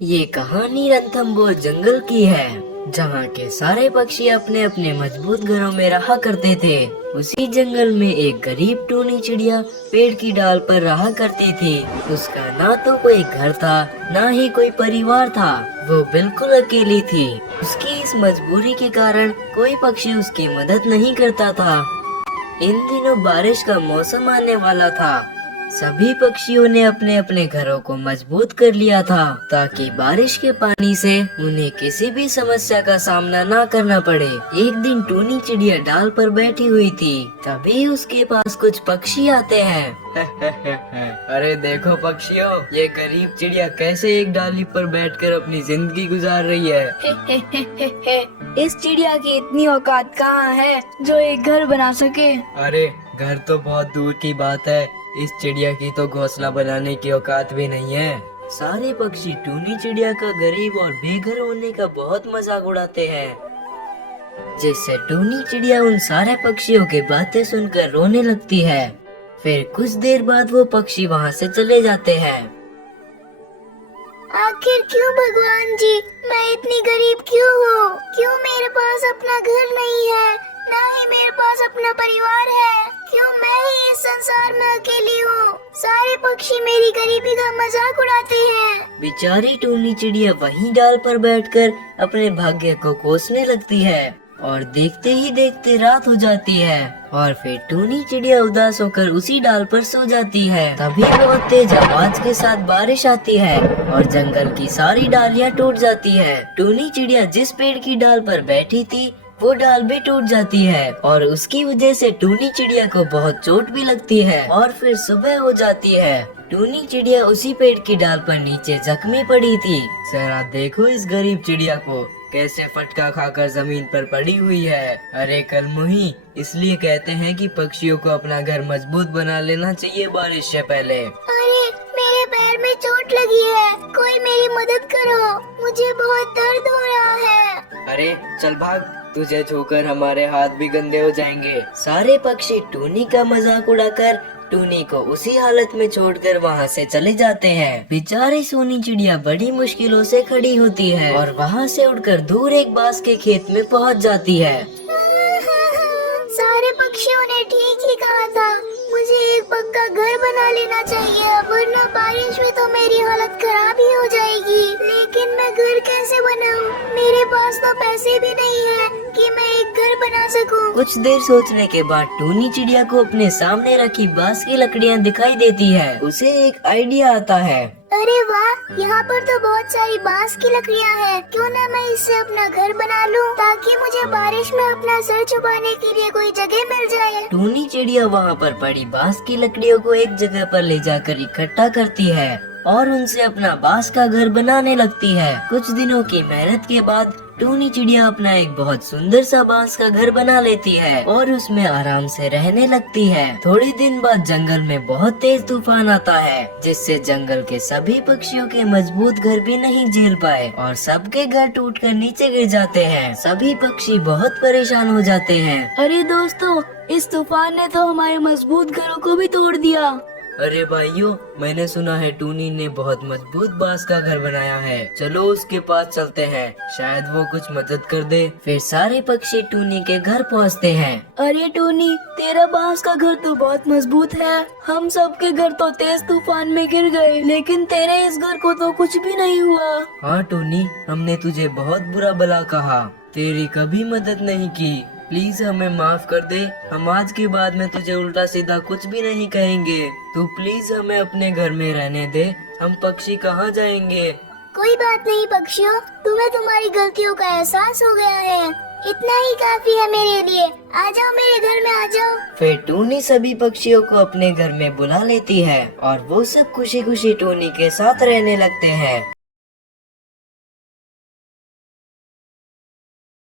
ये कहानी रणथंभौर जंगल की है, जहाँ के सारे पक्षी अपने अपने मजबूत घरों में रहा करते थे। उसी जंगल में एक गरीब टूनी चिड़िया पेड़ की डाल पर रहा करती थी। उसका ना तो कोई घर था, ना ही कोई परिवार था। वो बिल्कुल अकेली थी। उसकी इस मजबूरी के कारण कोई पक्षी उसकी मदद नहीं करता था। इन दिनों बारिश का मौसम आने वाला था। सभी पक्षियों ने अपने अपने घरों को मजबूत कर लिया था, ताकि बारिश के पानी से उन्हें किसी भी समस्या का सामना ना करना पड़े। एक दिन टूनी चिड़िया डाल पर बैठी हुई थी, तभी उसके पास कुछ पक्षी आते हैं। अरे देखो पक्षियों, ये गरीब चिड़िया कैसे एक डाली पर बैठकर अपनी जिंदगी गुजार रही है। इस चिड़िया की इतनी औकात कहाँ है जो एक घर बना सके। अरे घर तो बहुत दूर की बात है, इस चिड़िया की तो घोंसला बनाने की औकात भी नहीं है। सारे पक्षी टूनी चिड़िया का गरीब और बेघर होने का बहुत मजाक उड़ाते हैं, जिससे टूनी चिड़िया उन सारे पक्षियों की बातें सुनकर रोने लगती है। फिर कुछ देर बाद वो पक्षी वहाँ से चले जाते हैं। आखिर क्यों भगवान जी, मैं इतनी गरीब क्यों हूँ? क्यों मेरे पास अपना घर नहीं है, ना ही मेरे पास अपना परिवार है? क्यों मैं ही इस संसार में अकेली हूँ? सारे पक्षी मेरी गरीबी का मजाक उड़ाते हैं। बेचारी टूनी चिड़िया वहीं डाल पर बैठकर अपने भाग्य को कोसने लगती है, और देखते ही देखते रात हो जाती है। और फिर टूनी चिड़िया उदास होकर उसी डाल पर सो जाती है। तभी बहुत तेज आवाज के साथ बारिश आती है और जंगल की सारी डालियाँ टूट जाती है। टूनी चिड़िया जिस पेड़ की डाल पर बैठी थी, वो डाल भी टूट जाती है, और उसकी वजह से टूनी चिड़िया को बहुत चोट भी लगती है। और फिर सुबह हो जाती है। टूनी चिड़िया उसी पेड़ की डाल पर नीचे जख्मी पड़ी थी। जरा देखो इस गरीब चिड़िया को, कैसे फटका खाकर जमीन पर पड़ी हुई है। अरे कलमुही, इसलिए कहते हैं कि पक्षियों को अपना घर मजबूत बना लेना चाहिए बारिश से पहले। अरे मेरे पैर में चोट लगी है, कोई मेरी मदद करो, मुझे बहुत दर्द हो रहा है। अरे चल भाग, तुझे छूकर हमारे हाथ भी गंदे हो जाएंगे। सारे पक्षी टूनी का मजाक उड़ाकर टूनी को उसी हालत में छोड़कर वहाँ से चले जाते हैं। बेचारी सोनी चिड़िया बड़ी मुश्किलों से खड़ी होती है और वहाँ से उड़कर दूर एक बांस के खेत में पहुँच जाती है। सारे पक्षियों ने ठीक ही कहा था, मुझे एक पक्का घर बना लेना चाहिए, वरना बारिश में तो मेरी हालत खराब ही हो जाएगी। लेकिन मैं घर कैसे बनाऊं? मेरे पास तो पैसे भी नहीं है कि मैं एक घर बना सकूं। कुछ देर सोचने के बाद टूनी चिड़िया को अपने सामने रखी बांस की लकड़ियाँ दिखाई देती है। उसे एक आइडिया आता है। अरे वाह, यहाँ पर तो बहुत सारी बांस की लकड़ियाँ हैं। क्यों ना मैं इससे अपना घर बना लूं, ताकि मुझे बारिश में अपना सर छुपाने के लिए कोई जगह मिल जाए। टूनी चिड़िया वहाँ पर पड़ी बांस की लकड़ियों को एक जगह पर ले जाकर इकट्ठा करती है और उनसे अपना बांस का घर बनाने लगती है। कुछ दिनों की मेहनत के बाद टूनी चिड़िया अपना एक बहुत सुंदर सा बांस का घर बना लेती है और उसमें आराम से रहने लगती है। थोड़े दिन बाद जंगल में बहुत तेज तूफान आता है, जिससे जंगल के सभी पक्षियों के मजबूत घर भी नहीं झेल पाए और सबके घर टूटकर नीचे गिर जाते हैं। सभी पक्षी बहुत परेशान हो जाते हैं। अरे दोस्तों, इस तूफान ने तो हमारे मजबूत घरों को भी तोड़ दिया। अरे भाइयों, मैंने सुना है टूनी ने बहुत मजबूत बांस का घर बनाया है, चलो उसके पास चलते हैं, शायद वो कुछ मदद कर दे। फिर सारे पक्षी टूनी के घर पहुंचते हैं। अरे टूनी, तेरा बांस का घर तो बहुत मजबूत है। हम सबके घर तो तेज तूफान में गिर गए, लेकिन तेरे इस घर को तो कुछ भी नहीं हुआ। हाँ टूनी, हमने तुझे बहुत बुरा भला कहा, तेरी कभी मदद नहीं की। प्लीज हमें माफ कर दे, हम आज के बाद में तुझे उल्टा सीधा कुछ भी नहीं कहेंगे। तू प्लीज हमें अपने घर में रहने दे, हम पक्षी कहाँ जाएंगे। कोई बात नहीं पक्षियों, तुम्हें तुम्हारी गलतियों का एहसास हो गया है, इतना ही काफी है मेरे लिए। आ जाओ मेरे घर में, आ जाओ। फिर टूनी सभी पक्षियों को अपने घर में बुला लेती है और वो सब खुशी खुशी टूनी के साथ रहने लगते हैं।